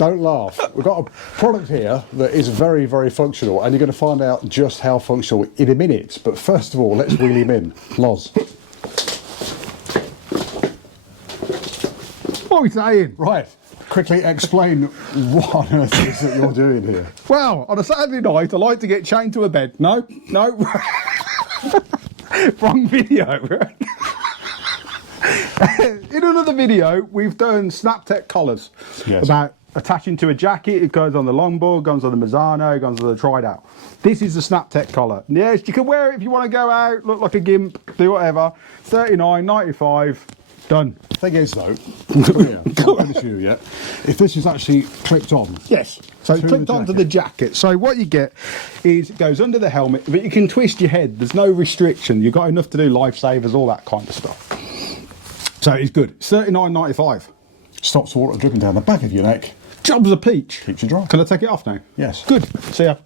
Don't laugh. We've got a product here that is very, very functional, and you're going to find out just how functional in a minute. But first of all, let's wheel him in. Loz. What are we saying? Right. Quickly explain what on earth it is that you're doing here. Well, on a Saturday night, I like to get chained to a bed. No. Wrong video. In another video, we've done Snaptech collars. Yes. About attaching to a jacket. It goes on the Lonborg, goes on the Manzano, goes on the Tridale. This is the Snaptech collar. Yes, you can wear it if you want to go out, look like a gimp, do whatever. $39.95. Done. Thing is, though, if this is actually clipped on. Yes. So it's clipped onto the jacket. So what you get is it goes under the helmet, but you can twist your head. There's no restriction. You've got enough to do lifesavers, all that kind of stuff. So it's good. It's $39.95. Stops water dripping down the back of your neck. Job's a peach. Keeps you dry. Can I take it off now? Yes. Good. See ya.